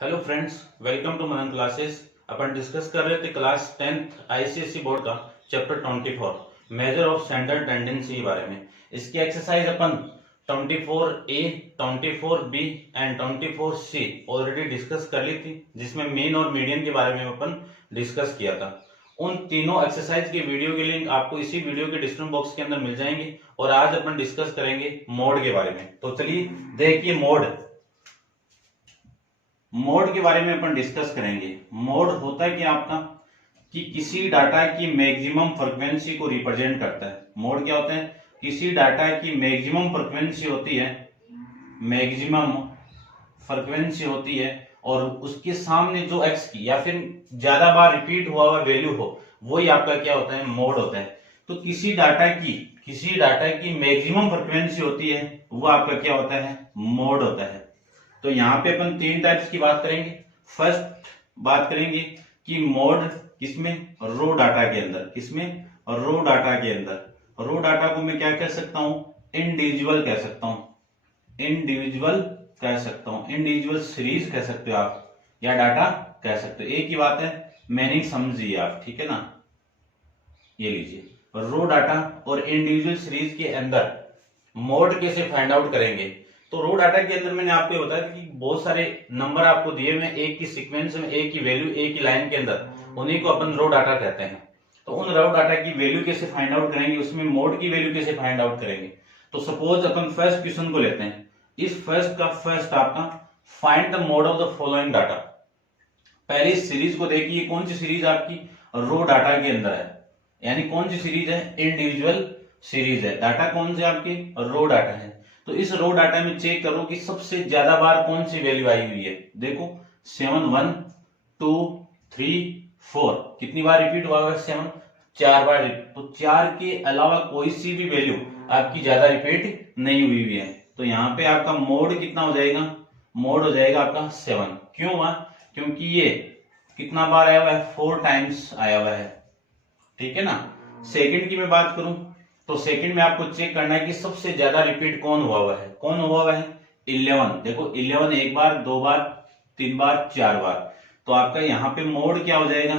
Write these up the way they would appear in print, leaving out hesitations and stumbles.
Hello friends, welcome to Manan classes. अपन discuss कर रहे थे क्लास 10th आईसीएसई बोर्ड का chapter 24 measure of central tendency के बारे में। इसकी एक्सरसाइज अपन 24A, 24B and 24C already discuss कर ली थी, जिसमें मेन और मीडियन के बारे में अपन डिस्कस किया था। उन तीनों एक्सरसाइज के वीडियो के लिंक आपको इसी वीडियो के डिस्क्रिप्शन बॉक्स के अंदर मिल जाएंगे। और आज अपन डिस्कस करेंगे मोड के बारे में। तो चलिए देखिए, मोड के बारे में अपन डिस्कस करेंगे। मोड होता है कि आपका कि किसी डाटा की मैक्सिमम फ्रीक्वेंसी को रिप्रेजेंट करता है। मोड क्या होता है? किसी डाटा की मैक्सिमम फ्रीक्वेंसी होती है और उसके सामने जो एक्स की या फिर ज्यादा बार रिपीट हुआ हुआ वैल्यू हो, वही आपका क्या होता है? मोड होता है। तो किसी डाटा की मैक्सिमम फ्रीक्वेंसी होती है, वो आपका क्या होता है? मोड होता है। तो यहाँ पे अपन तीन टाइप्स की बात करेंगे। फर्स्ट बात करेंगे कि मोड किसमें? रो डाटा के अंदर। किसमें? रो डाटा के अंदर। रो डाटा को मैं क्या कह सकता हूं? इंडिविजुअल कह सकता हूं। इंडिविजुअल सीरीज कह सकते हो आप, या डाटा कह सकते हो। एक ही बात है, मीनिंग समझिए आप, ठीक है ना। ये लीजिए, रो डाटा और इंडिविजुअल सीरीज के अंदर मोड कैसे फाइंड आउट करेंगे। तो रो डाटा के अंदर मैंने आपको बताया कि बहुत सारे नंबर आपको दिए हुए, एक की सीक्वेंस में, एक की वैल्यू, एक ही लाइन के अंदर, उन्हीं को अपन रो डाटा कहते हैं। तो उन रो डाटा की वैल्यू कैसे फाइंड आउट करेंगे, उसमें मोड की वैल्यू कैसे फाइंड आउट करेंगे। तो सपोज अपन फर्स्ट क्वेश्चन को लेते हैं। इस फर्स्ट आपका find the mode of the following data. पहली सीरीज को देखिए, कौन सी सीरीज आपकी रो डाटा के अंदर है, यानी कौन सी सीरीज है? इंडिविजुअल सीरीज है। डाटा कौन से आपके? रो डाटा है। तो इस रो डाटा में चेक करो कि सबसे ज्यादा बार कौन सी वैल्यू आई हुई है। देखो 7, 1, 2, 3, 4 कितनी बार रिपीट हुआ है? 7 4 बार। तो 4 के अलावा कोई सी भी वैल्यू आपकी ज्यादा रिपीट नहीं हुई है। तो यहाँ पे आपका मोड कितना हो जाएगा? मोड हो जाएगा आपका 7। क्यों हुआ? क्योंकि ये कितना बार आया हुआ है? 4 टाइम्स आया हुआ है, ठीक है ना। सेकंड की मैं बात करूं तो सेकंड में आपको चेक करना है कि सबसे ज्यादा रिपीट कौन हुआ हुआ है। 11। देखो 11 एक बार, 2 बार, 3 बार, 4 बार। तो आपका यहाँ पे मोड क्या हो जाएगा?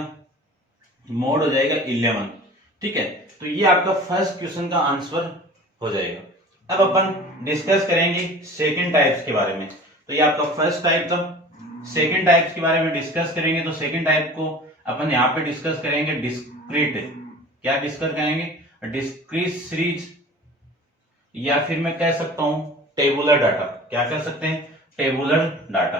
मोड हो जाएगा 11, ठीक है। तो ये आपका फर्स्ट क्वेश्चन का आंसर हो जाएगा। अब अपन डिस्कस करेंगे सेकेंड टाइप्स के बारे में। तो ये आपका फर्स्ट टाइप था। सेकेंड टाइप्स के बारे में डिस्कस करेंगे। तो सेकेंड टाइप को अपन यहाँ पे डिस्कस करेंगे डिस्क्रीट। क्या डिस्कस करेंगे? डिस्क्रीट सीरीज, या फिर मैं कह सकता हूं टेबुलर डाटा। क्या कह सकते हैं? Tabular data.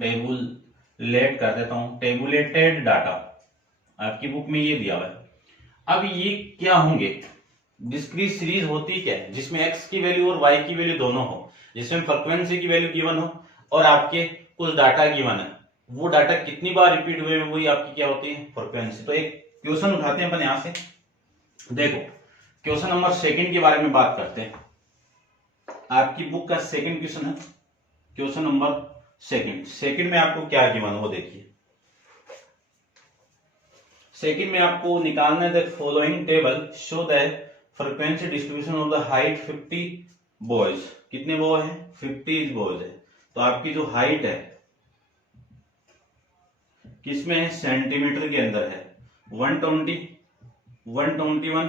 टेबुलेट कर देता हूं, टेबुलेटेड डाटा। आपकी बुक में ये दिया हुआ है। अब ये क्या होंगे? डिस्क्रीट सीरीज होती क्या है? जिसमें एक्स की वैल्यू और वाई की वैल्यू दोनों हो, जिसमें फ्रीक्वेंसी की वैल्यू गिवन हो और आपके कुछ डाटा गिवन है। वो डाटा कितनी बार रिपीट हुए, वही आपकी क्या होती है? फ्रीक्वेंसी। तो एक क्वेश्चन उठाते हैं अपन यहां से। देखो क्वेश्चन नंबर सेकंड के बारे में बात करते हैं। आपकी बुक का सेकंड क्वेश्चन है, क्वेश्चन नंबर सेकंड में आपको क्या गिवन हो, देखिए। सेकंड में आपको निकालना है the following table show the frequency distribution of the height 50 boys. कितने बॉय हैं? 50 बॉयज है। तो आपकी जो हाइट है किसमें है? सेंटीमीटर के अंदर है। 120, 121,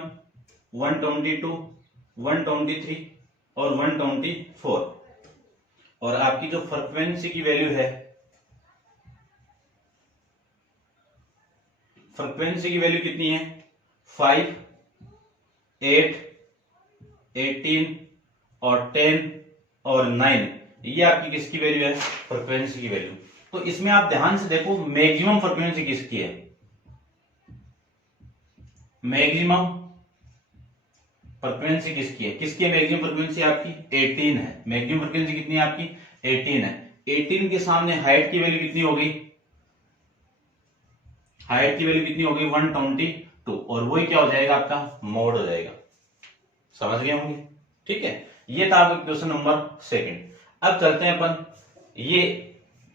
122, 123 और 124। और आपकी जो फ्रीक्वेंसी की वैल्यू है, फ्रीक्वेंसी की वैल्यू कितनी है? 5, 8, 18 और 10 और 9। ये आपकी किसकी वैल्यू है? फ्रीक्वेंसी की वैल्यू। तो इसमें आप ध्यान से देखो, मैक्सिमम फ्रीक्वेंसी किसकी है? मैक्सिमम फ्रीक्वेंसी किसकी है? किसकी मैक्सिमम फ्रीक्वेंसी? आपकी 18 है। मैक्सिमम फ्रीक्वेंसी कितनी है आपकी? 18 है। 18 के सामने हाइट की वैल्यू कितनी हो गई? हाइट की वैल्यू कितनी हो गई? 122। और वही क्या हो जाएगा? आपका मोड हो जाएगा। समझ गए होंगे, ठीक है। ये था आपका क्वेश्चन नंबर सेकंड। अब चलते हैं अपन, ये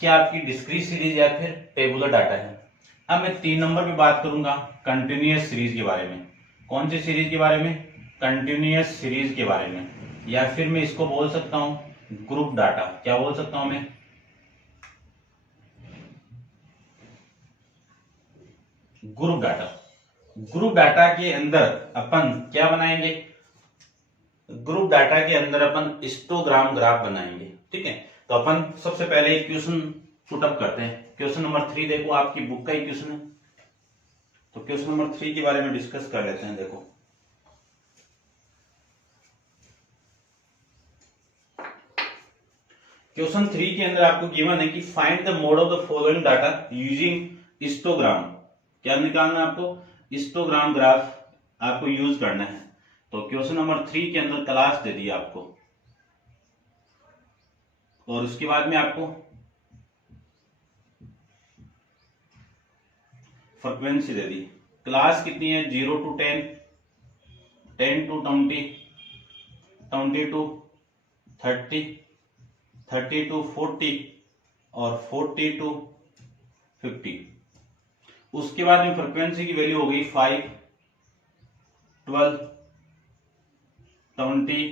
क्या आपकी डिस्क्रीट सीरीज या फिर टेबुलर डाटा है। अब मैं 3 नंबर पे बात करूंगा कंटिन्यूअस सीरीज के बारे में। कौन सी सीरीज के बारे में? कंटिन्यूअस सीरीज के बारे में, या फिर मैं इसको बोल सकता हूं ग्रुप डाटा। क्या बोल सकता हूं मैं? Group data. ग्रुप डाटा के अंदर अपन क्या बनाएंगे, ग्रुप डाटा के अंदर अपन हिस्टोग्राम ग्राफ बनाएंगे। ठीक है, तो अपन सबसे पहले एक क्वेश्चन पुटअप करते हैं। क्वेश्चन नंबर 3 देखो, आपकी बुक का ही क्वेश्चन है, तो क्वेश्चन नंबर 3 के बारे में डिस्कस कर लेते हैं। देखो क्वेश्चन 3 के अंदर आपको गिवन है कि find the mode of the following data using histogram. क्या निकालना है आपको, हिस्टोग्राम ग्राफ आपको यूज करना है। तो क्वेश्चन नंबर 3 के अंदर क्लास दे दी आपको, और उसके बाद में आपको फ्रीक्वेंसी दे दी। क्लास कितनी है, 0 to 10, 10 to 20, 20 to 30, 30 to 40 और 40 to 50। उसके बाद में फ्रीक्वेंसी की वैल्यू हो गई 5, 12, 20,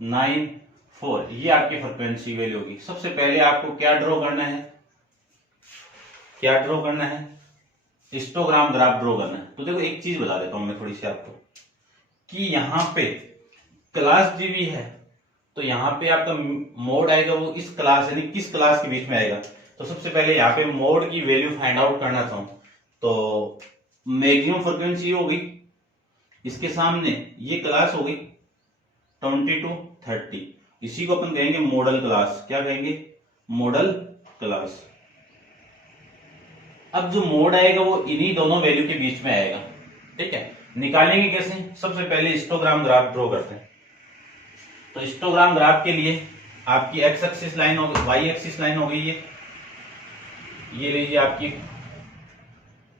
9, 4। ये आपकी फ्रीक्वेंसी वैल्यू होगी। सबसे पहले आपको क्या ड्रॉ करना है, क्या ड्रॉ करना है, हिस्टोग्राम ग्राफ ड्रॉ करना है। तो देखो एक चीज बता देता हूं मैं थोड़ी सी आपको, कि यहां पे क्लास दी हुई है, तो यहाँ पे आपका मोड आएगा वो इस क्लास यानी किस क्लास के बीच में आएगा। तो सबसे पहले यहाँ पे मोड की वैल्यू फाइंड आउट करना चाहूं तो मैक्सिमम फ्रीक्वेंसी होगी, इसके सामने ये क्लास होगी 20 to 30, इसी को अपन कहेंगे मॉडल क्लास। क्या कहेंगे, मॉडल क्लास। अब जो मोड आएगा वो इन्हीं दोनों वैल्यू के बीच में आएगा। ठीक है, निकालेंगे कैसे, सबसे पहले हिस्टोग्राम ग्राफ ड्रॉ करते हैं। तो हिस्टोग्राम ग्राफ के लिए आपकी एक्स एक्सिस लाइन हो गई, वाई एक्सिस लाइन हो गई, ये लीजिए आपकी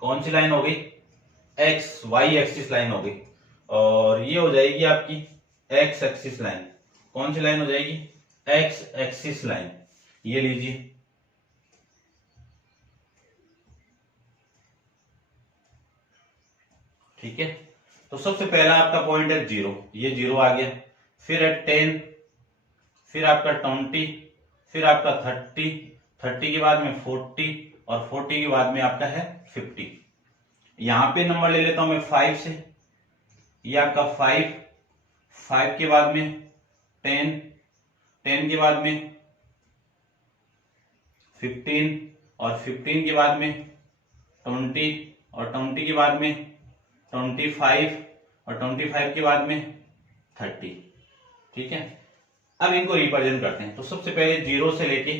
कौन सी लाइन हो गई, एक्स वाई एक्सिस लाइन हो गई, और ये हो जाएगी आपकी एक्स एक्सिस लाइन। कौन सी लाइन हो जाएगी, एक्स एक्सिस लाइन। ये लीजिए, ठीक है। तो सबसे पहला आपका पॉइंट है 0, ये 0 आ गया। फिर है 10, फिर आपका 20, फिर आपका 30, 30 के बाद में 40 और 40 के बाद में आपका है 50। यहां पे नंबर ले लेता हूं मैं 5 से, ये आपका 5, 5 के बाद में 10, 10 के बाद में 15 और 15 के बाद में 20 और 20 के बाद में 25 और 25 के बाद में 30। ठीक है, अब इनको रिप्रेजेंट करते हैं। तो सबसे पहले 0 से लेके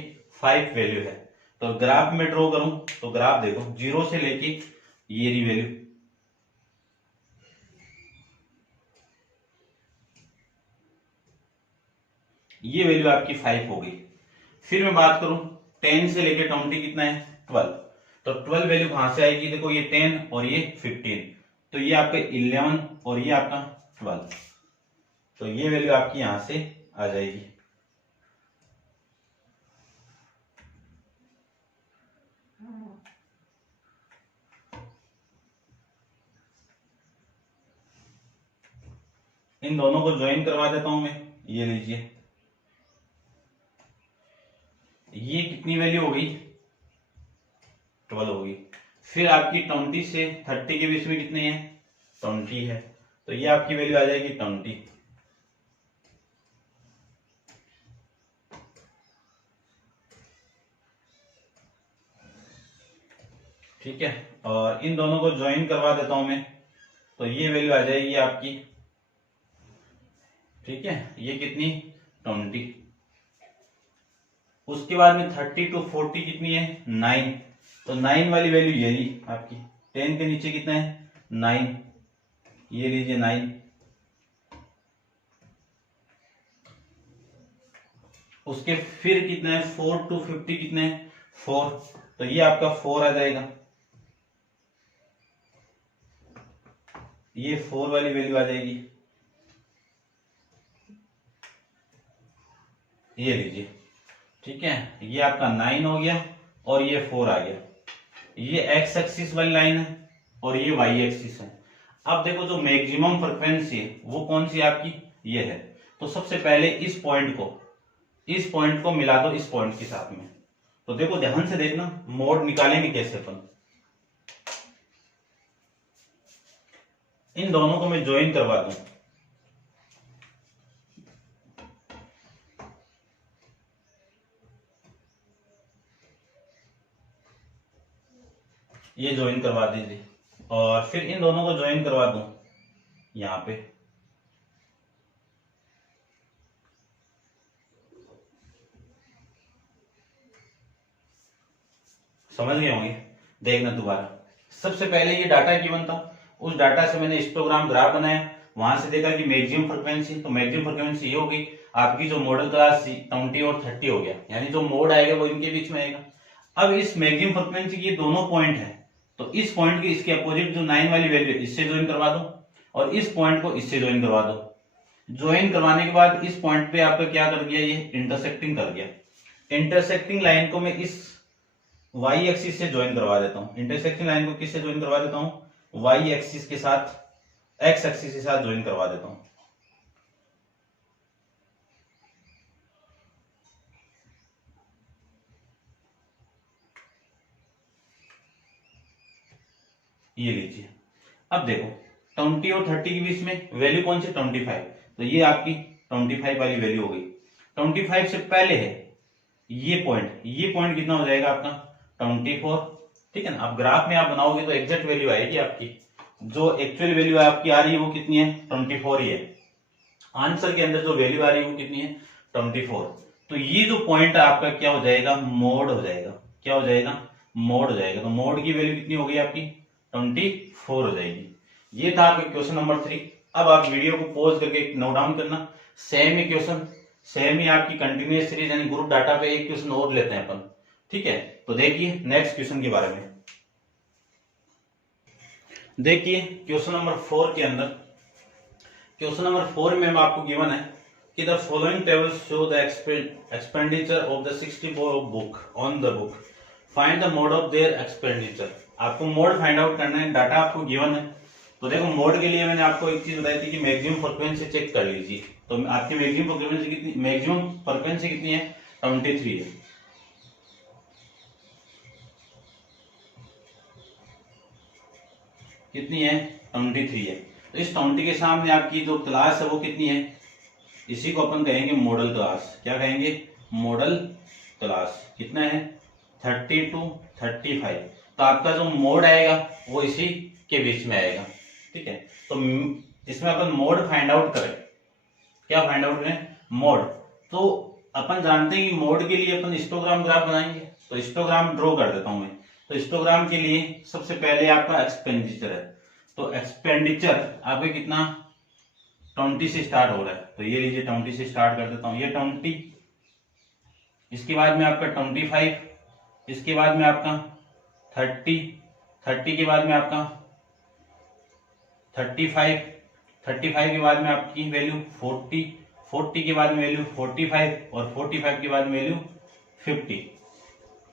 5 वैल्यू है, तो ग्राफ में ड्रॉ करूं तो ग्राफ देखो 0 से लेके ये रही वैल्यू, ये वैल्यू आपकी 5 हो गई। फिर मैं बात करूं 10 से लेके 20 कितना है, 12। तो 12 वैल्यू कहां से आएगी, देखो ये 10 और ये 15, तो ये आपका 11 और ये आपका 12, तो ये वैल्यू आपकी यहां से आ जाएगी। इन दोनों को ज्वाइन करवा देता हूं मैं, ये लीजिए, ये कितनी वैल्यू हो गई, 12 होगी। फिर आपकी 20 से 30 के बीच में कितनी है, 20 है, तो ये आपकी वैल्यू आ जाएगी 20। ठीक है, और इन दोनों को ज्वाइन करवा देता हूं मैं, तो ये वैल्यू आ जाएगी आपकी, ठीक है, ये कितनी 20। उसके बाद में 30 to 40 कितनी है, 9, तो 9 वाली वैल्यू ये रही आपकी। 10 के नीचे कितना है, 9, ये लीजिए 9। उसके फिर कितना है, 4 to 50 कितने है, 4, तो ये आपका 4 आ जाएगा, ये 4 वाली वैल्यू आ जाएगी, ये लीजिए। ठीक है, ये आपका 9 हो गया और ये 4 आ गया। ये एक्स एक्सिस वाली लाइन है और ये वाई एक्सिस है। अब देखो जो मैक्सिमम फ्रीक्वेंसी है वो कौन सी आपकी, ये है। तो सबसे पहले इस पॉइंट को मिला दो इस पॉइंट के साथ में। तो देखो ध्यान से देखना, मोड निकालेंगे कैसे अपन। इन दोनों को मैं ज्वाइन करवा दूं, ये ज्वाइन करवा दीजिए, और फिर इन दोनों को ज्वाइन करवा दूं यहां पे, समझ गए होंगे। देखना दोबारा, सबसे पहले ये डाटा गिवन था, उस डाटा से मैंने हिस्टोग्राम ग्राफ बनाया, वहां से देखा कि मैक्सिमम फ्रीक्वेंसी, तो मैक्सिमम फ्रीक्वेंसी ये होगी आपकी, जो मॉडल क्लास 20 और 30 हो गया, यानी जो मोड आएगा वो इनके बीच में आएगा। अब इस मैक्सिमम फ्रीक्वेंसी की दोनों पॉइंट है, तो इस पॉइंट के इसके अपोजिट जो 9 वाली वैल्यू है इससे ज्वाइन करवा दो, और इस पॉइंट को इससे ज्वाइन करवा दो। ज्वाइन करवाने के बाद इस पॉइंट पे आपका क्या कर दिया, ये इंटरसेक्टिंग कर दिया। इंटरसेक्टिंग लाइन को मैं इस वाई एक्सिस से ज्वाइन करवा देता हूं। इंटरसेक्टिंग लाइन को किससे ज्वाइन करवा देता हूं, वाई एक्सिस के साथ, एक्स एक्सिस के साथ ज्वाइन करवा देता हूं। ये लीजिए, अब देखो 20 और 30 के बीच में वैल्यू कौन सी, 25, तो ये आपकी 25 वाली वैल्यू हो गई। 25 से पहले है ये पॉइंट कितना हो जाएगा आपका, 24, ठीक है ना। अब ग्राफ में आप बनाओगे तो एग्जैक्ट वैल्यू आएगी आपकी, जो एक्चुअल वैल्यू आपकी आ रही है वो कितनी है, 24 ही है। आंसर के अंदर जो वैल्यू आ रही है वो कितनी है, 24। तो ये जो पॉइंट आपका क्या हो जाएगा, मोड हो जाएगा। क्या हो जाएगा, मोड हो जाएगा। तो मोड की वैल्यू कितनी हो गई आपकी, 24 हो जाएगी। ये था आपका क्वेश्चन नंबर 3। अब आप वीडियो को पॉज करके नोट डाउन करना, सेम ही क्वेश्चन, सेम ही आपकी कंटिन्यूअस सीरीज यानी ग्रुप डाटा पे एक क्वेश्चन और लेते हैं अपन, ठीक है। तो देखिए नेक्स्ट क्वेश्चन के बारे में, देखिए क्वेश्चन नंबर 4 के अंदर, क्वेश्चन नंबर 4 में आपको गिवन है कि the following tables show the expenditure of the 60 book on the book, find the mode of their expenditure. आपको मोड फाइंड आउट करना है, डाटा आपको गिवन है। तो देखो मोड के लिए मैंने आपको एक चीज बताई थी कि मैक्सिमम फ्रीक्वेंसी चेक कर लीजिए। तो आपकी मैक्सिमम फ्रीक्वेंसी कितनी है, 23 है। कितनी है, 23 है। तो इस 20 के सामने आपकी जो क्लास है वो कितनी है, इसी को अपन कहेंगे मॉडल क्लास। क्या कहेंगे, मॉडल क्लास। कितना है, 30 to 35। तो आपका जो मोड आएगा वो इसी के बीच में आएगा, ठीक है। तो इसमें अपन मोड फाइंड आउट करें, क्या फाइंड आउट करें, मोड। तो अपन जानते हैं कि मोड के लिए अपन हिस्टोग्राम ग्राफ बनाएंगे, तो हिस्टोग्राम ड्रॉ कर देता हूं मैं। तो हिस्टोग्राम के लिए सबसे पहले आपका एक्सपेंडिचर है, तो एक्सपेंडिचर आपके कितना, 20 से स्टार्ट हो रहा है। तो ये लीजिए 20 से स्टार्ट कर देता हूं, ये 20, इसके बाद में आपका 25, इसके बाद में आपका 30 के बाद में आपका 35 के बाद में आपकी वैल्यू 40 के बाद में वैल्यू 45 और 45 के बाद में वैल्यू 50,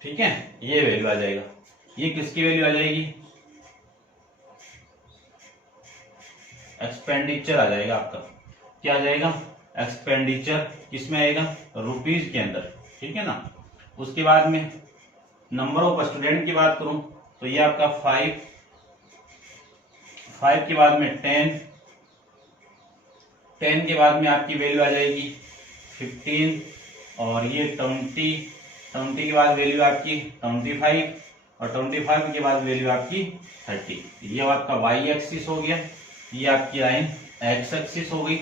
ठीक है। ये वैल्यू आ जाएगा, ये किसकी वैल्यू आ जाएगी, एक्सपेंडिचर आ जाएगा आपका। क्या आ जाएगा, एक्सपेंडिचर किसमें आएगा, रुपीज के अंदर, ठीक है ना। उसके बाद में नंबर ऑफ स्टूडेंट की बात करूं तो ये आपका 5 के बाद में 10 के बाद में आपकी वैल्यू आ जाएगी 15, और ये 20 के बाद वैल्यू आपकी 25, और 25 के बाद वैल्यू आपकी 30। ये आपका वाई एक्सिस हो गया, ये आपकी लाइन एक्स एक्सिस हो गई,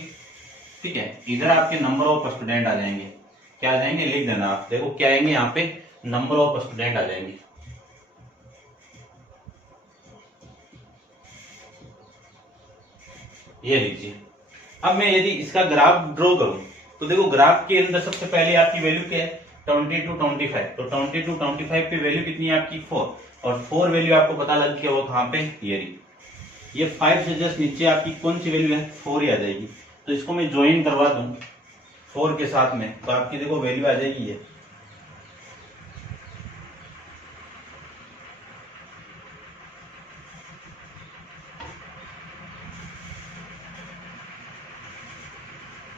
ठीक है। इधर आपके नंबर ऑफ स्टूडेंट आ जाएंगे, क्या आ जाएंगे, लिख देना आप, देखो क्या आएंगे यहाँ पे, नंबर ऑफ स्टूडेंट आ जाएंगे। ये लीजिए, अब मैं यदि इसका ग्राफ ड्रॉ करूं तो देखो ग्राफ के अंदर सबसे पहले आपकी वैल्यू क्या है, 20 to 25। तो 20 to 25 पे वैल्यू कितनी है आपकी 4, और 4 वैल्यू आपको पता लग गया वो कहां पे, ये 5 से जस्ट नीचे आपकी कौन सी वैल्यू है, 4 ही आ जाएगी। तो इसको मैं ज्वाइन करवा दूं 4 के साथ में, तो आपकी देखो वैल्यू आ जाएगी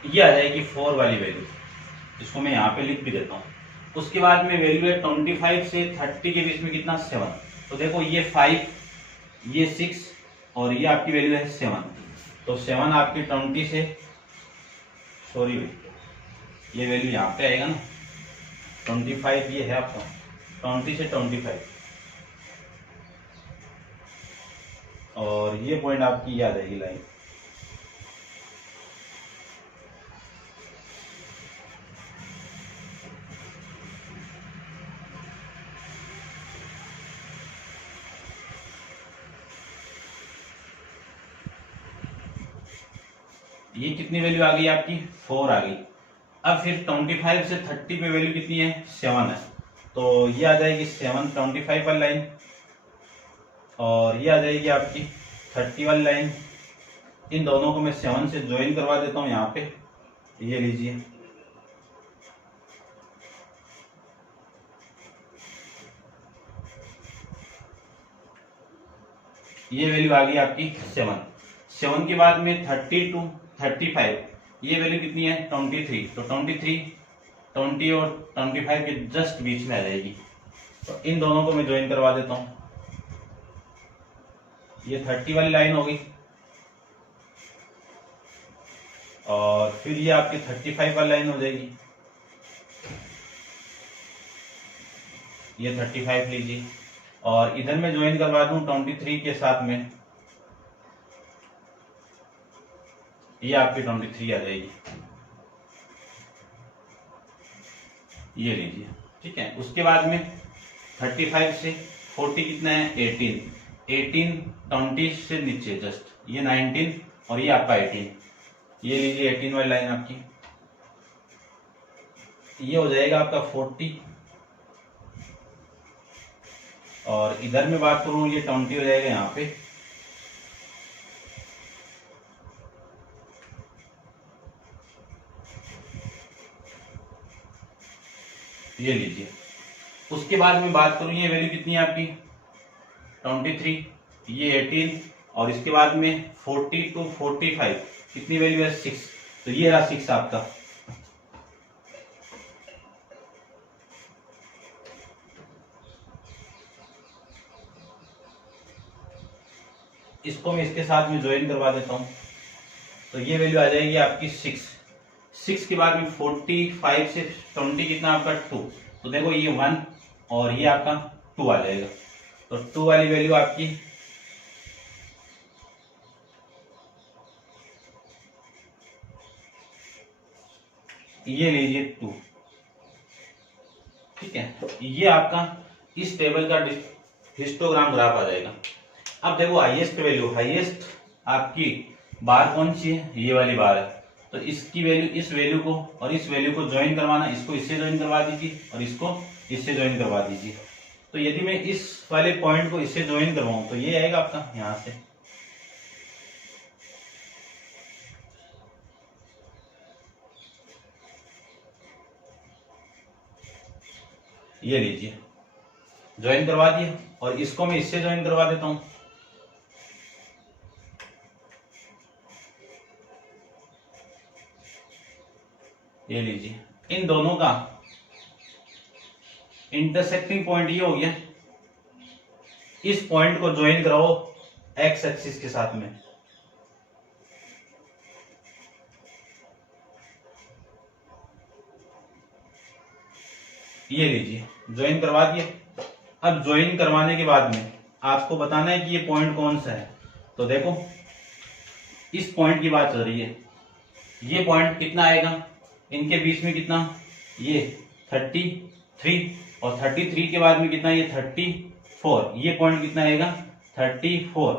ये आ जाएगी 4 वाली वैल्यू। इसको मैं यहाँ पे लिख भी देता हूँ। उसके बाद में वैल्यू है 25 से 30 के बीच में कितना, 7। तो देखो ये 5, ये 6 और ये आपकी वैल्यू है 7। तो 7 आपकी 20 से, सॉरी ये वैल्यू यहाँ पे आएगा ना, 25 ये है आपका, 20 से 25, और ये पॉइंट आपकी याद आएगी लाइन। ये कितनी वैल्यू आ गई आपकी, 4 आ गई। अब फिर 25 से 30 पे वैल्यू कितनी है, 7 है, तो ये आ जाएगी 7 25 वाली लाइन, और ये आ जाएगी आपकी 30 वाली लाइन। इन दोनों को मैं 7 से ज्वाइन करवा देता हूं यहाँ पे, ये लीजिए, ये वैल्यू आ गई आपकी 7 के बाद में 30 to 35, ये वैल्यू कितनी है, 23, तो 23 20 और 25 के जस्ट बीच में आ जाएगी। तो इन दोनों को मैं ज्वाइन करवा देता हूं, ये 30 वाली लाइन होगी, और फिर ये आपकी 35 वाली लाइन हो जाएगी, ये 35 लीजिए, और इधर मैं ज्वाइन करवा दूं 23 के साथ में, ये आपकी 23 आ जाएगी, ये लीजिए, ठीक है। उसके बाद में 35 से 40 कितना है, 18 20 से नीचे जस्ट, ये 19 और ये आपका 18, ये लीजिए 18 वाली लाइन आपकी, ये हो जाएगा आपका 40, और इधर में बात करूं ये 20 हो जाएगा यहाँ पे, ये लीजिए। उसके बाद में बात करूं ये वैल्यू कितनी है आपकी, 23, ये 18, और इसके बाद में 40 to 45 कितनी वैल्यू है, 6, तो ये रहा 6 आपका। इसको मैं इसके साथ में ज्वाइन करवा देता हूं, तो ये वैल्यू आ जाएगी आपकी 6 के बाद में 45 से 20 कितना आपका 2, तो देखो ये 1 और ये आपका 2 आ जाएगा, तो 2 वाली वैल्यू आपकी, ये लीजिए 2, ठीक है। ये आपका इस टेबल का हिस्टोग्राम ग्राफ आ जाएगा। अब देखो हाईएस्ट वैल्यू, हाईएस्ट आपकी बार कौन सी है, ये वाली बार है, तो इसकी वैल्यू, इस वैल्यू को और इस वैल्यू को ज्वाइन करवाना, इसको इससे ज्वाइन करवा दीजिए और इसको इससे ज्वाइन करवा दीजिए। तो यदि मैं इस वाले पॉइंट को इससे ज्वाइन करवाऊं तो ये आएगा आपका यहां से, ये लीजिए ज्वाइन करवा दिया, और इसको मैं इससे ज्वाइन करवा देता हूं, ये लीजिए। इन दोनों का इंटरसेक्टिंग पॉइंट ये हो गया, इस पॉइंट को ज्वाइन कराओ एक्स एक्सिस के साथ में, ये लीजिए ज्वाइन करवा दिए। अब ज्वाइन करवाने के बाद में आपको बताना है कि ये पॉइंट कौन सा है, तो देखो इस पॉइंट की बात चल रही है, ये पॉइंट कितना आएगा, इनके बीच में कितना, ये 33, और 33 के बाद में कितना, ये 34, ये पॉइंट कितना आएगा 34,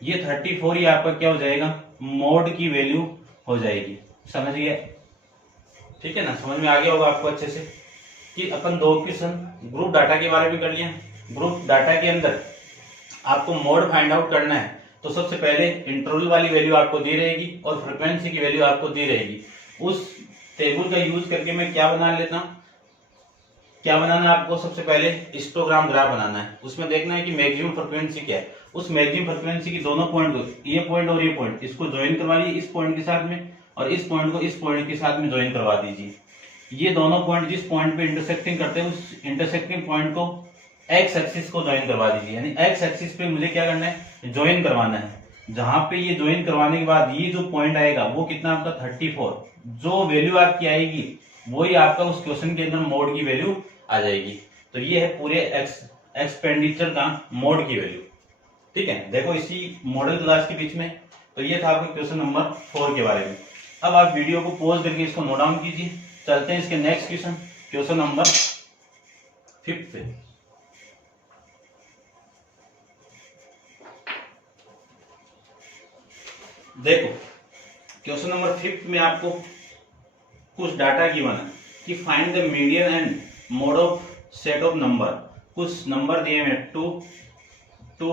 ये 34 ही आपका क्या हो जाएगा, मोड की वैल्यू हो जाएगी। समझ गए, ठीक है ना, समझ में आ गया होगा आपको अच्छे से कि अपन दो क्वेश्चन ग्रुप डाटा के बारे में कर लिया। ग्रुप डाटा के अंदर आपको मोड फाइंड आउट करना है, तो सबसे पहले इंटरवल वाली वैल्यू आपको दी रहेगी और फ्रीक्वेंसी की वैल्यू आपको दी रहेगी। उस टेबल का यूज करके मैं क्या बना लेता हूं, क्या बनाना है आपको, सबसे पहले हिस्टोग्राम ग्राफ बनाना है। उसमें देखना है कि मैक्सिमम फ्रीक्वेंसी क्या है, उस मैक्सिमम फ्रीक्वेंसी की दोनों पॉइंट को, ये पॉइंट और ये पॉइंट, इसको ज्वाइन करवाइए इस पॉइंट के साथ में, और इस पॉइंट को इस पॉइंट के साथ में ज्वाइन करवा दीजिए। ये दोनों पॉइंट जिस पॉइंट पे इंटरसेक्टिंग करते हैं उस इंटरसेक्टिंग पॉइंट को एक्स एक्सिस को ज्वाइन करवा दीजिए, यानी एक्स एक्सिस पे मुझे क्या करना है, ज्वाइन करवाना है। जहां पे ये ज्वाइन करवाने के बाद ये जो पॉइंट आएगा वो कितना आपका 34, जो वैल्यू आपकी आएगी वही आपका उस क्वेश्चन के अंदर मोड की वैल्यू आ जाएगी। तो ये है पूरे एक्सपेंडिचर का मोड की वैल्यू। ठीक है, देखो इसी मॉडल क्लास के बीच में। तो ये था आपका क्वेश्चन नंबर 4 के बारे में। अब आप वीडियो को पॉज करके इसको नोट डाउन कीजिए। चलते हैं इसके नेक्स्ट क्वेश्चन, क्वेश्चन नंबर 5 पे। देखो क्वेश्चन नंबर 5 में आपको कुछ डाटा गिवन है कि find the median and mode of set of number. कुछ नंबर दिए हुए 2, 2,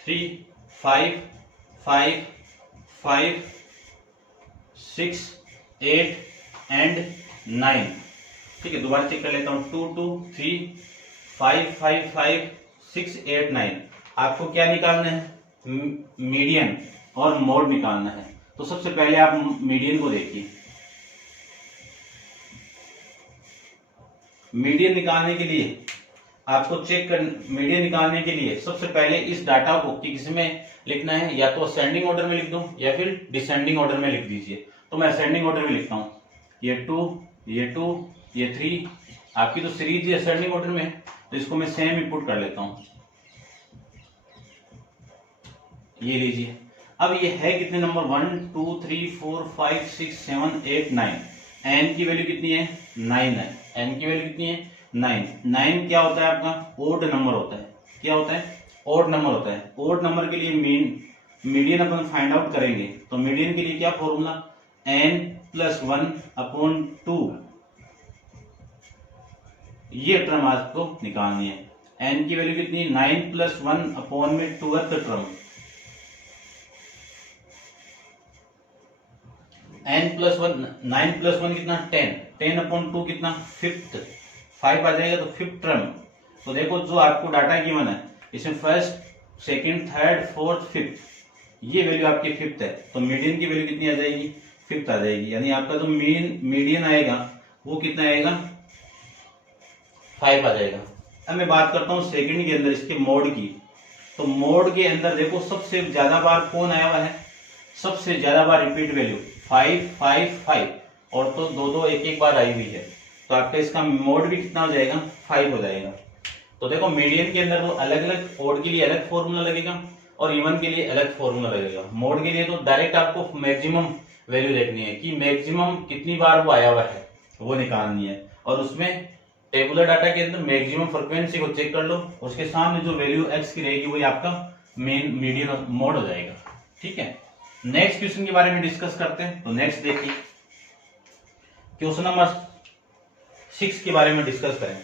3, 5, 5, 5, 6, 8 एंड 9। ठीक है, दोबारा चेक कर लेता हूं। 2, 2, 3, 5, 5, 5, 6, 8, 9। आपको क्या निकालना है? मीडियन और मोड निकालना है। तो सबसे पहले आप मीडियन को देखिए। मीडियन निकालने के लिए आपको मीडियन निकालने के लिए सबसे पहले इस डाटा को किस में लिखना है, या तो असेंडिंग ऑर्डर में लिख दो या फिर डिसेंडिंग ऑर्डर में लिख दीजिए। तो मैं असेंडिंग ऑर्डर में लिखता हूं। ये 2, ये 2, ये 3। आपकी तो सीरीज ही असेंडिंग ऑर्डर में है, तो इसको मैं सेम ही पुट कर लेता हूं। ये लीजिए। अब ये है कितने नंबर? 1, 2, 3, 4, 5, 6, 7, 8, 9। एन की वैल्यू कितनी है? 9 है। एन की वैल्यू कितनी है? 9। 9 क्या होता है आपका? ओड नंबर होता है। क्या होता है? ओड नंबर होता है। ओड नंबर के लिए मीडियन अपन फाइंड आउट करेंगे। तो मीडियन के लिए क्या फॉर्मूला? n + 1/2। ये टर्म आपको निकालनी है। n की वैल्यू कितनी? 9 + 1/2th टर्म। n + 1, 9 + 1 कितना? 10। 10/2 कितना? 5th। 5 आ जाएगा तो 5th टर्म। तो देखो जो आपको डाटा गिवन है इसमें first, second, third, fourth, 5th, ये वैल्यू आपकी 5th है। तो मीडियन की वैल्यू कितनी आ जाएगी? 5th आ जाएगी। यानी आपका जो मीडियन आएगा वो कितना आएगा? 5 आ जाएगा। अब मैं बात करता हूं सेकंड के अंदर इसके मोड की। तो मोड के अंदर देखो सबसे ज्यादा बार कौन आया हुआ है? सबसे ज्यादा बार रिपीट वैल्यू 5, 5, 5 और तो 2, 1 बार आई हुई है। तो आपका इसका मोड भी कितना हो जाएगा? 5 हो जाएगा। तो देखो मीडियन के अंदर तो अलग अलग, ओड के लिए अलग फॉर्मूला लगेगा और इवन के लिए अलग फॉर्मूला लगेगा। मोड के लिए तो डायरेक्ट आपको मैक्सिमम वैल्यू देखनी है कि मैक्सिमम कितनी बार वो आया हुआ है वो निकालनी है। और उसमें टेबुलर डाटा के अंदर मैक्सिमम फ्रिक्वेंसी को चेक कर लो, उसके सामने जो वैल्यू एक्स की रहेगी वही आपका मेन मीडियन मोड हो जाएगा। ठीक है, नेक्स्ट क्वेश्चन के बारे में डिस्कस करते हैं। तो नेक्स्ट देखिए क्वेश्चन नंबर 6 के बारे में डिस्कस करें।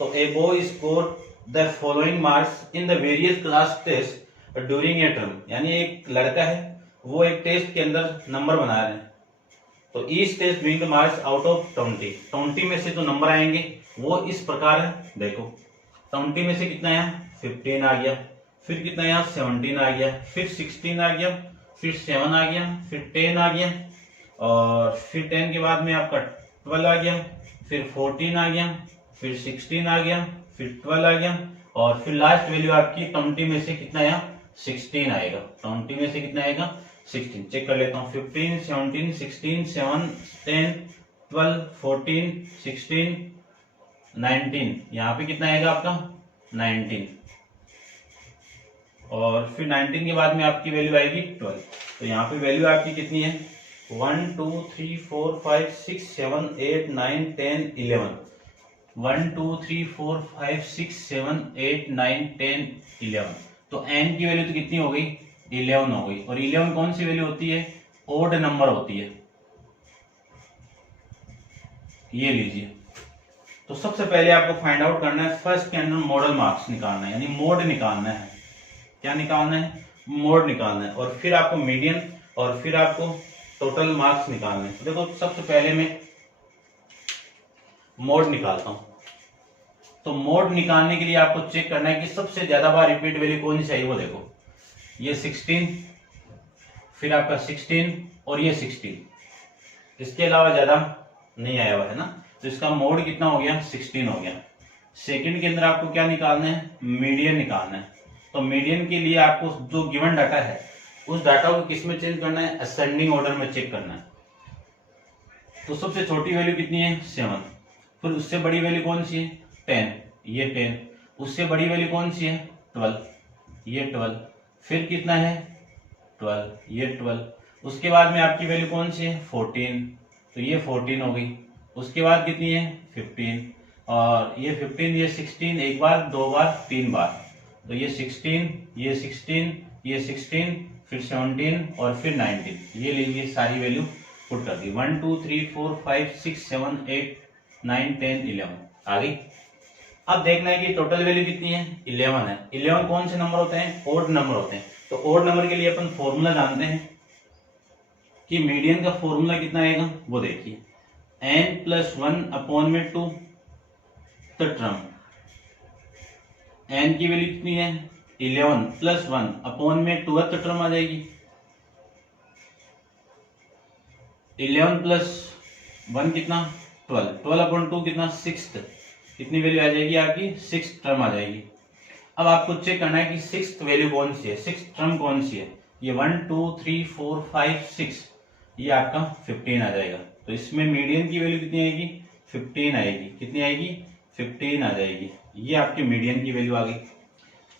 तो a boy score the following marks in the various class test during a term. यानी एक लड़का है वो एक टेस्ट के अंदर नंबर बना रहे हैं। तो each test being the marks out of 20 में से जो नंबर आएंगे वो इस प्रकार है। देखो 20 में से कितना आया? 15 आ गया, फिर कितना आया? 17 आ गया, फिर 16 आ गया, फिर 7 आ गया, फिर 10 आ गया, और फिर 10 के बाद में आपका 12 आ गया, फिर 14 आ गया, फिर 16 आ गया, फिर 12 आ गया, और फिर लास्ट वैल्यू आपकी 20 में से कितना आया? 16 आएगा। 20 में से कितना आएगा? 16। चेक कर लेता हूँ। 15, 17, 16, 7, 10, 12, 14, 16, 19। यहाँ पे कितना आएगा आपका? 19। और फिर 19 के बाद में आपकी वैल्यू आएगी 12। तो यहाँ पे वैल्यू आपकी कितनी है? 1, 2, 3, 4, 5, 6, 7, 8, 9, 10, 11। 1, 2, 3, 4, 5, 6, 7, 8, 9, 10, 11। तो n की वैल्यू तो कितनी हो गई? 11 हो गई। और 11 कौन सी वैल्यू होती है? ओड नंबर होती है। ये लीजिए। तो सबसे पहले आपको फाइंड आउट करना है फर्स्ट के अंदर मॉडल मार्क्स निकालना है, यानी मोड निकालना है। क्या निकालना है? मोड निकालना है। और फिर आपको मीडियन और फिर आपको टोटल मार्क्स निकालने हैं। तो देखो सबसे पहले मैं मोड निकालता हूं। तो मोड निकालने के लिए आपको चेक करना है कि सबसे ज्यादा बार रिपीट वैल्यू कौन सी चाहिए। वो देखो ये 16, फिर आपका 16 और ये 16, इसके अलावा ज्यादा नहीं आया हुआ है ना। तो इसका मोड कितना हो गया? 16 हो गया। सेकंड के अंदर आपको क्या निकालना है? मीडियन निकालना है। तो मीडियन के लिए आपको जो गिवन डाटा है उस डाटा को किस में चेंज करना है, असेंडिंग ऑर्डर में चेक करना है। तो सबसे छोटी वैल्यू कितनी है 7, फिर उससे बड़ी वैल्यू कौन सी है 10, ये 10, उससे बड़ी वैल्यू कौन सी है 12, ये 12, फिर कितना है 12, ये 12, उसके बाद में आपकी वैल्यू कौन सी है 14, तो ये 14 हो गई, उसके बाद कितनी है 15, और ये 15, ये 16, एक बार, दो बार, तीन बार, तो ये 16, ये 16, ये 16, फिर 17 और फिर 19, ये लीजिए सारी वैल्यू पुट कर दी। 1 2 3 4 5 6 7 8 9 10 11 आ गई। अब देखना है कि टोटल वैल्यू कितनी है 11 है। 11 कौन से नंबर होते हैं, ओड नंबर होते हैं। तो ओड नंबर के लिए अपन फॉर्मूला जानते हैं कि मीडियन का फॉर्मूला कितना आएगा, वो देखिए n+1/2 द टर्म, n की वैल्यू कितनी है 11 + 1/2 टर्म आ जाएगी। 11 + 1 कितना 12, 12/2 कितना 6, कितनी वैल्यू आ जाएगी आपकी 6 टर्म आ जाएगी। अब आपको चेक करना है कि 6th वैल्यू कौन सी है, 6th टर्म कौन सी है। ये 1 2 3 4 5 6, ये आपका 15 आ जाएगा। तो इसमें मीडियन की वैल्यू कितनी आएगी 15 आएगी, कितनी आएगी 15 आ जाएगी। ये आपकी मीडियन की वैल्यू आ गई।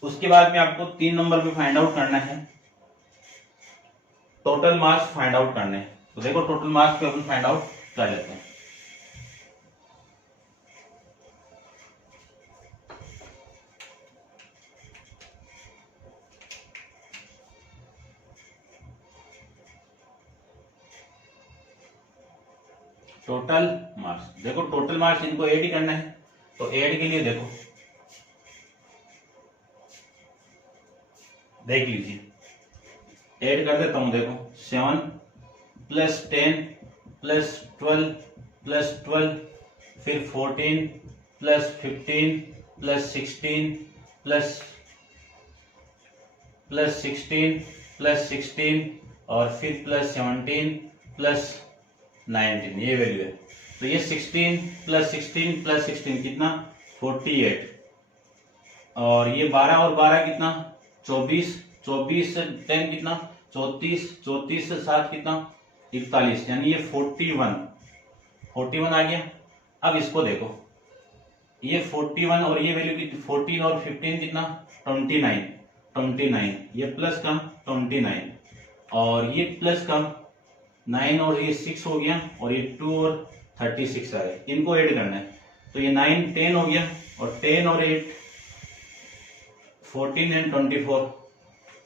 उसके बाद में आपको 3 नंबर पे फाइंड आउट करना है, टोटल मार्क्स फाइंड आउट करने हैं। तो देखो टोटल मार्क्स पे अपन फाइंड आउट कर लेते हैं। टोटल मार्क्स, देखो टोटल मार्क्स इनको ऐड ही करना है। तो ऐड के लिए देखो देख लीजिए, ऐड कर देता हूं। देखो 7 + 10 + 12 + 12, फिर 14 + 15 + 16 + 16 + 16 और फिर +17 + 19, ये वैल्यू है। तो ये 16 + 16 + 16 कितना 48, और ये 12 और 12 कितना 24, 24 से 10 कितना 34, 34 से 7 कितना 41, यानी ये 41 आ गया। अब इसको देखो, ये 41 और ये वैल्यू कितनी 14 और 15 कितना 29, ये प्लस का 29 और ये प्लस का 9 और ये 6 हो गया, और ये 2 और 36 आ गए। इनको ऐड करना है। तो ये 9 10 हो गया, और 10 और 8 14 एंड 24,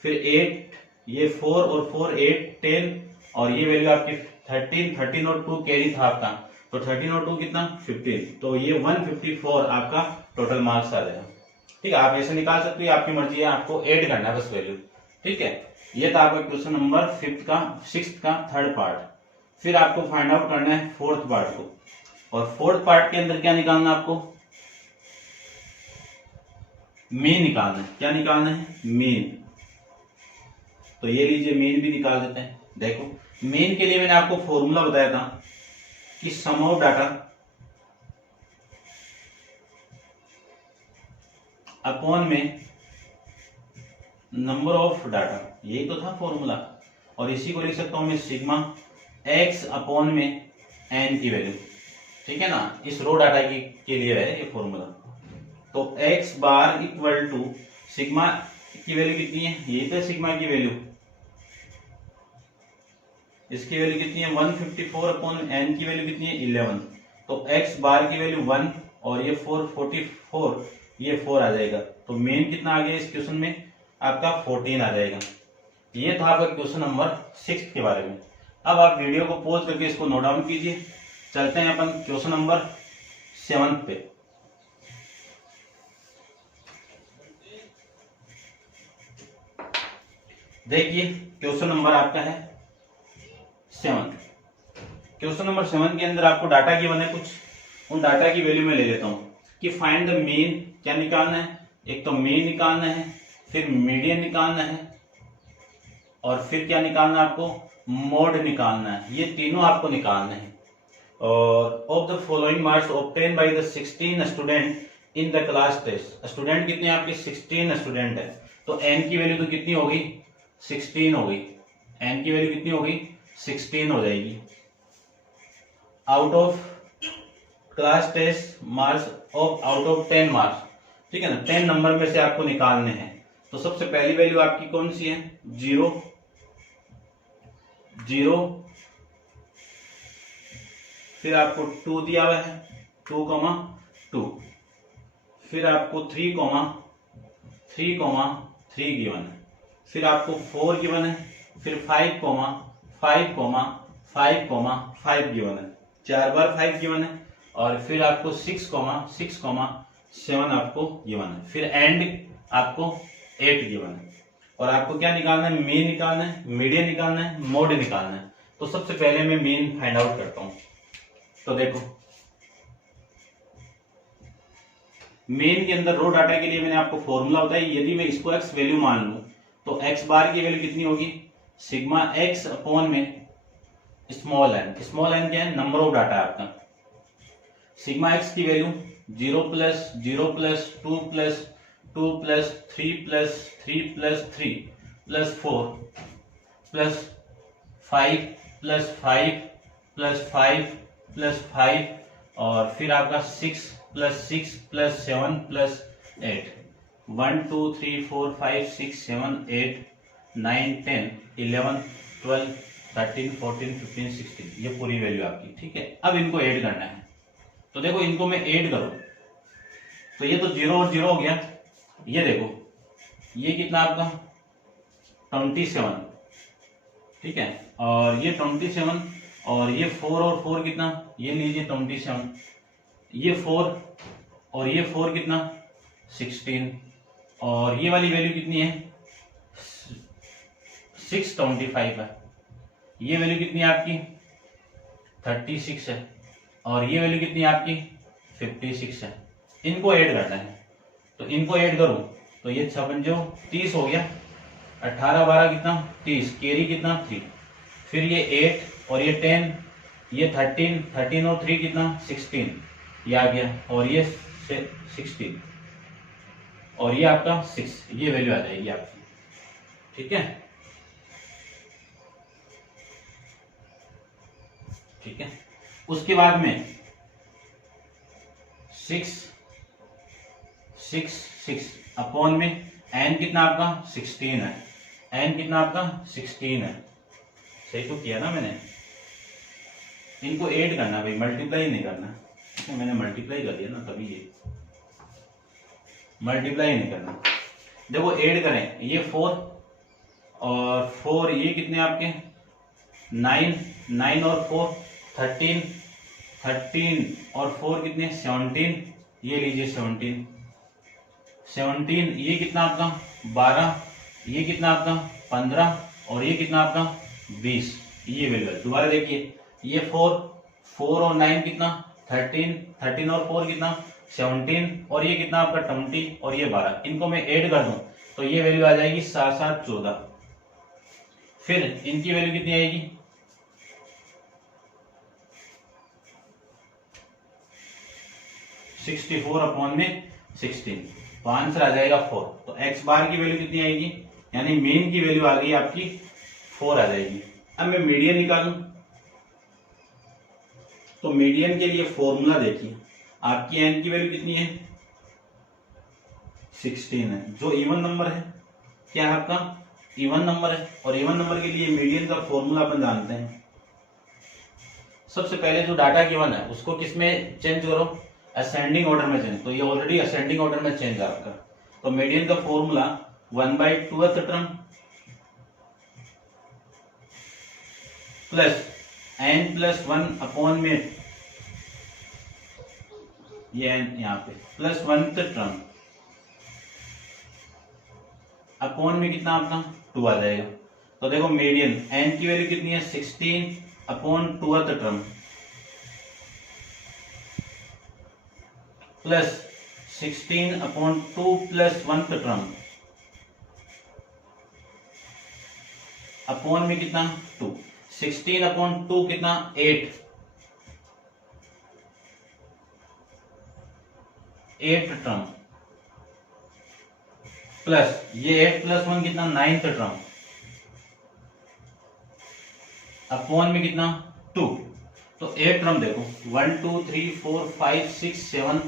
फिर 8 ये 4 और 4 8 10, और ये वैल्यू आपकी 13 और 2 कैरी था आपका, तो 13 और 2 कितना 15, तो ये 154 आपका टोटल मार्क्स आ जाएगा। ठीक है, आप ऐसे निकाल सकते हो, आपकी मर्जी है, आपको ऐड करना है बस वैल्यू। ठीक है, ये था आपका क्वेश्चन नंबर 6th का थर्ड पार्ट। फिर आपको फाइंड आउट करना है 4th पार्ट को, और 4th पार्ट के अंदर क्या निकालना है आपको, मीन निकालना है। क्या निकालना है मीन। तो ये लीजिए मीन भी निकाल देते हैं। देखो मीन के लिए मैंने आपको फॉर्मूला बताया था कि सम ऑफ डाटा अपॉन में नंबर ऑफ डाटा, यही तो था फॉर्मूला। और इसी को लिख सकता हूं मैं सिग्मा x अपॉन में n की वैल्यू। ठीक है ना, इस रो डाटा के लिए है ये फॉर्मूला। तो x bar equal to sigma की वैल्यू कितनी है, यही तो सिग्मा की वैल्यू, इसकी वैल्यू कितनी है 154 अपॉन n की वैल्यू कितनी है 11। तो x बार की वैल्यू 1 और ये 444, ये 4 आ जाएगा। तो मेन कितना आ गया इस क्वेश्चन में आपका 14 आ जाएगा। ये था आपका क्वेश्चन नंबर 6 के बारे में। अब आप वीडियो को पॉज करके इसको नोट डाउन कीजिए। चलते हैं अपन क्वेश्चन नंबर 7 पे। देखिए क्वेश्चन नंबर आपका है 7। क्वेश्चन नंबर 7 के अंदर आपको डाटा गिवन है कुछ, उन डाटा की वैल्यू में ले लेता हूं कि फाइंड द मीन। क्या निकालना है, एक तो मीन निकालना है, फिर मीडियन निकालना है, और फिर क्या निकालना है आपको मोड निकालना है। ये तीनों आपको निकालना है। और of the following marks obtain by the 16 student in the class test. Student कितने आपके 16 स्टूडेंट है, तो n की वैल्यू तो कितनी होगी 16 हो गई, n की वैल्यू कितनी हो गई 16 हो जाएगी। Out of class test marks of out of 10 marks, ठीक है ना, 10 नंबर में से आपको निकालने हैं। तो सबसे पहली वैल्यू आपकी कौन सी है 0 0, फिर आपको 2 दिया हुआ है 2,2, फिर आपको 3,3 गिवन है, फिर आपको 4 गिवन है, फिर 5,5,5,5 गिवन है, 4 बार 5 गिवन है, और फिर आपको 6,6,7 आपको गिवन है, फिर एंड आपको 8 गिवन है। और आपको क्या निकालना है, मीन निकालना है, मीडियन निकालना है, मोड निकालना है। तो सबसे पहले मैं मीन फाइंड आउट करता हूं। तो देखो मेन के अंदर रो डाटा के लिए मैंने आपको फॉर्मूला बताया, यदि मैं इसको एक्स वैल्यू मान लूं तो एक्स बार की वैल्यू कितनी होगी सिग्मा एक्स अपॉन में स्मॉल एन क्या है नंबर ऑफ डाटा है आपका। सिग्मा एक्स की value 0 plus 0 plus 2 plus 2 plus 3 plus 3 plus 3 plus 4 plus 5 plus 5 plus 5 plus 5 और फिर आपका 6 प्लस 6 प्लस 7 प्लस 8 1 2 3 4 5 6 7 8 9 10 11 12 13 14 15 16 ये पूरी वैल्यू आपकी, ठीक है। अब इनको ऐड करना है, तो देखो इनको मैं ऐड करूं तो ये तो 0 और 0 हो गया, ये देखो ये कितना आपका 27, ठीक है, और ये 27 और ये 4 और 4 कितना, ये लीजिए 27, ये 4 और ये 4 कितना 16 और ये वाली वैल्यू कितनी है 625 है, ये वैल्यू कितनी है आपकी 36 है और ये वैल्यू कितनी है आपकी 56 है। इनको ऐड करना है, तो इनको ऐड करूं तो ये 6 30 हो गया, 18 12 कितना 30, कैरी कितना 3, फिर ये 8 और ये 10, ये 13 और 3 कितना 16 ये आ गया, और ये 16 और ये आपका 6, ये वैल्यू आ जाएगी आपकी, ठीक है, ठीक है। उसके बाद में 6 अपॉन में एन कितना आपका 16 है, एन कितना आपका 16 है, सही तो किया ना मैंने। इनको ऐड करना भाई, मल्टीप्लाई नहीं करना, तो मैंने मल्टीप्लाई कर दिया ना तभी, ये मल्टीप्लाई नहीं करना। देखो ऐड करें, ये 4 और 4 ये कितने आपके 9 और 4 13 और 4 कितने 17, ये लीजिए 17 ये कितना आपका 12, ये कितना आपका 15 और ये कितना आपका 20, ये वैल्यू है। दोबारा देखिए ये 4 और 9 कितना 13 और 4 कितना 17 और ये कितना आपका 20 और ये 12, इनको मैं ऐड कर दूं तो ये वैल्यू आ जाएगी 7 7 14, फिर इनकी वैल्यू कितनी आएगी 64 अपॉन में 16, तो आंसर आ जाएगा 4। तो एक्स बार की वैल्यू कितनी आएगी, यानी मीन की वैल्यू आ गई आपकी 4 आ जाएगी। अब मैं मीडियन निकालूं तो मीडियन के लिए फॉर्मूला देखिए, आपकी एन की वैल्यू कितनी है 16 है, जो इवन नंबर है, क्या है आपका इवन नंबर है, और इवन नंबर के लिए मीडियन का फॉर्मूला अपन जानते हैं। सबसे पहले जो डाटा गिवन है उसको किस में चेंज करो, असेंडिंग ऑर्डर में चेंज, तो ये ऑलरेडी असेंडिंग ऑर्डर में चेंज है आपका। तो मीडियन का formula 1/2th term plus n+1 upon में ये n यहाँ पे प्लस 1th टर्म अपॉन में कितना आपका 2 आ जाएगा। तो देखो मीडियन n की वैल्यू कितनी है 16 upon 2th term plus 16 upon 2 plus 1th term upon में कितना 2, 16 अपॉन 2 कितना 8 टर्म प्लस ये 8 + 1 कितना 9th टर्म अपॉन में कितना 2। तो एक टर्म देखो 1 2 3 4 5 6 7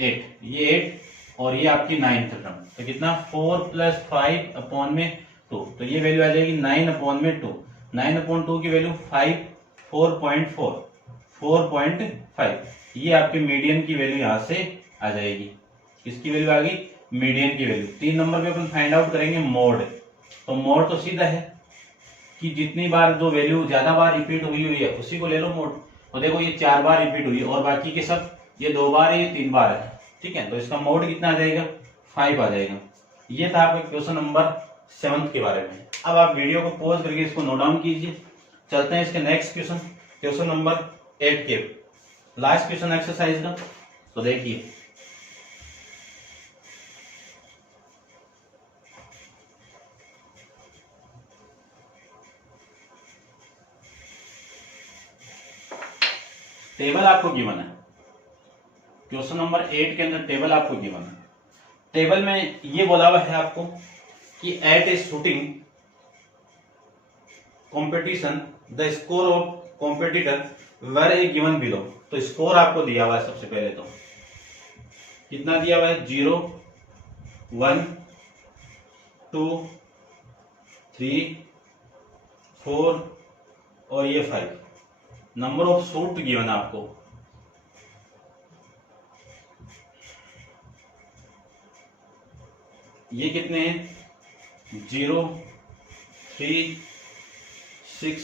8, ये 8 और ये आपकी 9th टर्म, तो कितना 4 + 5 अपॉन में 2, तो ये वैल्यू आ जाएगी 9 अपॉन में 2। 9 अपॉन 2 की वैल्यू 4.5, ये आपके मीडियन की वैल्यू यहां से आ जाएगी। किसकी वैल्यू आ गई? मीडियन की वैल्यू। 3 नंबर पे अपन फाइंड आउट करेंगे मोड। तो मोड तो सीधा है कि जितनी बार जो वैल्यू ज्यादा बार रिपीट हुई है उसी को ले लो मोड। तो देखो ये 4 बार रिपीट हुई है और बाकी के सब ये 2 बार है, ये 3 बार है, ठीक है। तो इसका मोड कितना आ जाएगा? 5 आ जाएगा। ये था आपका क्वेश्चन नंबर 7 के बारे में। अब आप वीडियो को पॉज करके इसको नोट डाउन कीजिए। चलते हैं इसके नेक्स्ट क्वेश्चन, क्वेश्चन नंबर 8 के लास्ट क्वेश्चन एक्सरसाइज का। तो देखिए टेबल आपको गिवन है, क्वेश्चन नंबर 8 के अंदर टेबल आपको गिवन है। टेबल में ये बोला हुआ है आपको कि at a shooting competition the score of competitor were a given below. तो स्कोर आपको दिया हुआ है, सबसे पहले तो कितना दिया हुआ है? 0 1 2 3 4 और ये 5। नंबर ऑफ शूट गिवन आपको, ये कितने हैं? 0 3 6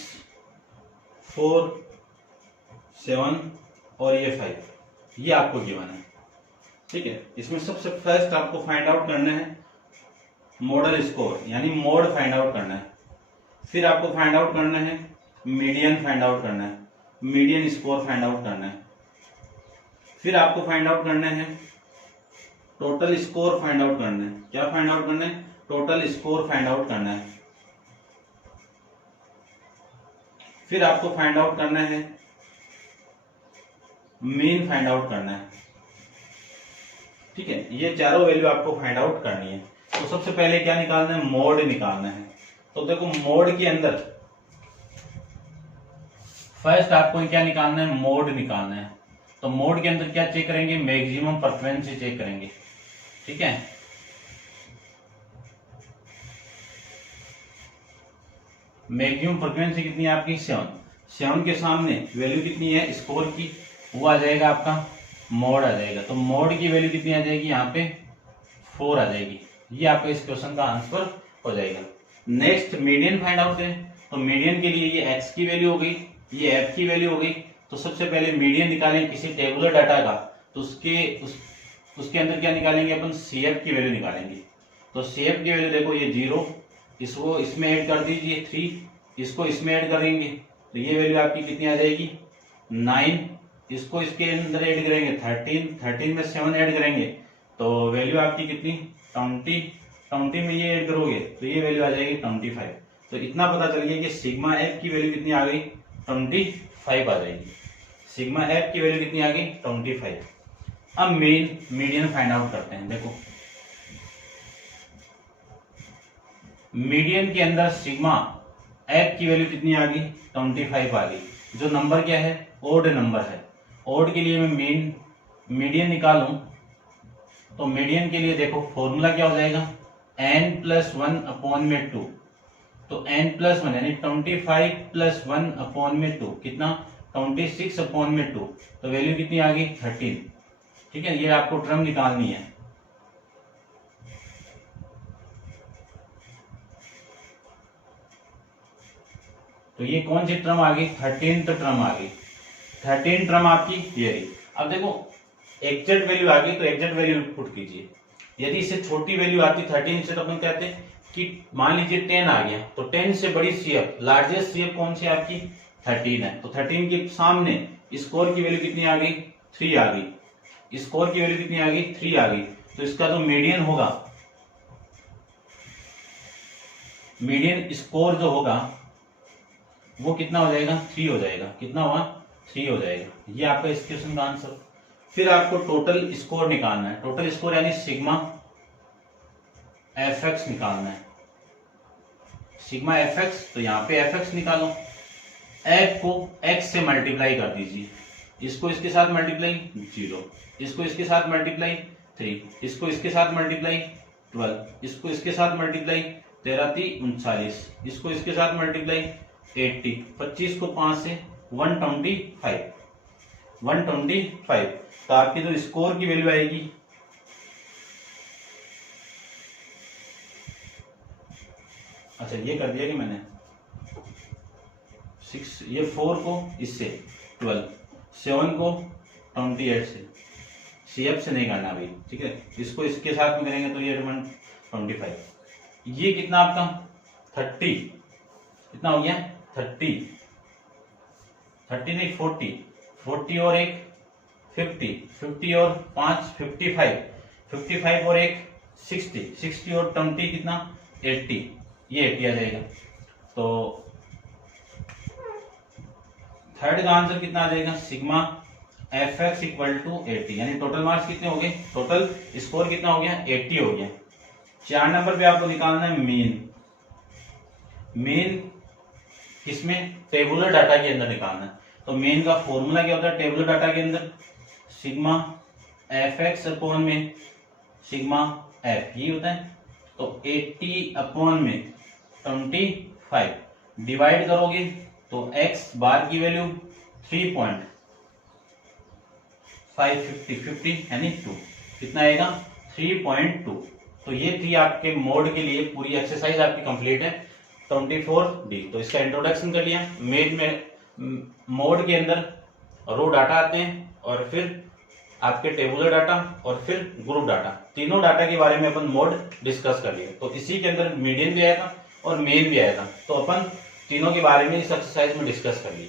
4 7 और ये 5, ये आपको गिवन है, ठीक है। इसमें सबसे फर्स्ट आपको फाइंड आउट करना है मॉडल स्कोर, यानी मोड फाइंड आउट करना है। फिर आपको फाइंड आउट करना है मीडियन फाइंड आउट करना है, मीडियन स्कोर फाइंड आउट करना है। फिर आपको फाइंड आउट करना है टोटल स्कोर फाइंड आउट करना है। क्या फाइंड आउट करना है? टोटल स्कोर फाइंड आउट करना है। फिर आपको फाइंड आउट करना है मीन फाइंड आउट करना है, ठीक है। ये चारों वैल्यू आपको फाइंड आउट करनी है। तो सबसे पहले क्या निकालना है? मोड निकालना है। तो देखो मोड के अंदर फर्स्ट आपको क्या निकालना है? मोड निकालना है। तो मोड के अंदर क्या चेक करेंगे? मैक्सिमम फ्रीक्वेंसी चेक करेंगे, ठीक है। मैक्सिमम फ्रीक्वेंसी कितनी है आपकी? 7 के सामने वैल्यू कितनी है स्कोर की? वो आ जाएगा आपका मोड आ जाएगा। तो मोड की वैल्यू कितनी आ जाएगी? यहाँ पे 4 आ जाएगी। ये आपका इस क्वेश्चन का आंसर हो जाएगा। नेक्स्ट मीडियन फाइंड आउट है। तो मीडियन के लिए ये एक्स की वैल्यू हो गई, ये एफ की वैल्यू हो गई। तो सबसे पहले मीडियन निकालेंगे किसी टेबुलर डाटा का, तो उसके अंदर क्या निकालेंगे अपन? सी एफ की वैल्यू निकालेंगे। तो सी एफ की वैल्यू देखो ये 0, इसको इसमें ऐड कर दीजिए 3, इसको इसमें ऐड करेंगे तो ये वैल्यू आपकी कितनी आ जाएगी? 9, इसको इसके अंदर ऐड करेंगे 13 में 7 ऐड करेंगे तो वैल्यू आपकी कितनी? 20 में ये ऐड करोगे तो ये वैल्यू आ जाएगी 25। तो इतना पता चल गया कि सिग्मा एफ की वैल्यू कितनी आ गई? 25 आ जाएगी। सिग्मा एफ की वैल्यू कितनी आ गई? 25। अब मीडियन फाइंड आउट करते हैं। देखो मीडियन के अंदर सिग्मा एफ की वैल्यू कितनी आ गई? 25 आ गई। जो नंबर क्या है? ओड नंबर है। ओड के लिए मैं मीडियन निकालूं तो मीडियन के लिए देखो फॉर्मूला क्या हो जाएगा? n+1 अपॉन में 2। तो n+1 यानी 25 + 1 अपॉन में 2 कितना? 26 अपॉन में 2। तो वैल्यू कितनी आ गई? 13, ठीक है। ये आपको टर्म निकालनी है। तो ये कौन सी टर्म आ गई? 13th टर्म आ गई। 13 टर्म आपकी ये रही। अब देखो एग्जैक्ट वैल्यू आ गई तो एग्जैक्ट वैल्यू पुट कीजिए। यदि इससे छोटी वैल्यू आती 13 से तो अपन कहते हैं कि मान लीजिए 10 आ गया तो 10 से बड़ी सीएफ, लार्जेस्ट सीएफ कौन सी आपकी? 13 है। तो 13 के सामने स्कोर की वैल्यू कितनी आ गई? 3 आ गई। स्कोर की वैल्यू कितनी आ गई? 3 आ गई। तो इसका जो मीडियन होगा, मीडियन स्कोर जो होगा वो कितना हो जाएगा? 3 हो जाएगा। कितना होगा? 3 हो जाएगा। ये आपका इस क्वेश्चन का आंसर। फिर आपको टोटल स्कोर निकालना है। टोटल स्कोर यानी सिग्मा एफ एक्स निकालना है। सिग्मा एफ एक्स, तो यहाँ पे एफ एक्स निकालो। f को x से मल्टीप्लाई कर दीजिए, इसको इसके साथ मल्टीप्लाई 0, इसको इसके साथ मल्टीप्लाई 3, इसको इसके साथ मल्टीप्लाई 12, इसको इसके साथ मल्टीप्लाई 13 3 39, इसको इसके साथ मल्टीप्लाई 80, 25 को 5 से 125, तो आपकी जो स्कोर की वैल्यू आएगी अच्छा ये कर दिया कि मैंने 6, ये 4 को इससे 12, 7 को 28 से, CF से नहीं करना अभी, ठीक है। इसको इसके साथ में करेंगे तो ये 25, ये कितना आपका 30, कितना हो गया 30 नहीं 40 और एक 50 और 5 55 और एक 60 और 20 कितना 80, ये 80 आ जाएगा। तो थर्ड का आंसर कितना आ जाएगा, सिग्मा fx इक्वल टू 80, यानी टोटल मार्क्स कितने हो गए, टोटल स्कोर कितना हो गया 80 हो गया। 4 नंबर पे आपको निकालना है मेन किसमें, टेबुलर डाटा के अंदर निकालना है। तो मेन का फॉर्मूला क्या होता है टेबुलर डाटा के अंदर, सिग्मा fx अपॉन में सिग्मा f, ये होता है। तो 80 अपॉन में 25 डिवाइड करोगे तो x बार की वैल्यू 3.550 यानी 2, कितना आएगा 3.2। तो ये थी आपके मोड के लिए पूरी एक्सरसाइज आपकी कंप्लीट है 24D। तो इसका इंट्रोडक्शन कर लिया। मेन में मोड के अंदर रो डाटा आते हैं और फिर आपके टेबुलर डाटा और फिर ग्रुप डाटा, तीनों डाटा के बारे में अपन मोड डिस्कस कर लिया। तो इसी के अंदर मीडियन भी आया था और मेन भी आया था, तो अपन तीनों के बारे में इस एक्सरसाइज में डिस्कस कर ली।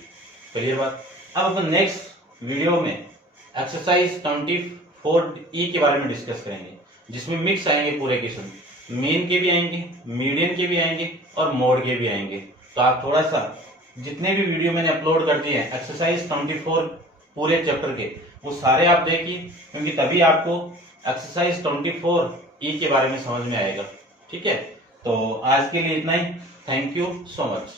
क्लियर बात। अब अपन नेक्स्ट वीडियो में एक्सरसाइज 24E के बारे में डिस्कस करेंगे, जिसमें मिक्स आएंगे पूरे क्वेश्चन, मेन के भी आएंगे, मीडियन के भी आएंगे और मोड के भी आएंगे। तो आप थोड़ा सा जितने भी वीडियो मैंने अपलोड कर दिए हैं एक्सरसाइज 24 पूरे चैप्टर के, वो सारे आप देखिए, क्योंकि तभी आपको एक्सरसाइज 24E के बारे में समझ में आएगा। ठीक है, तो आज के लिए इतना ही। Thank you so much.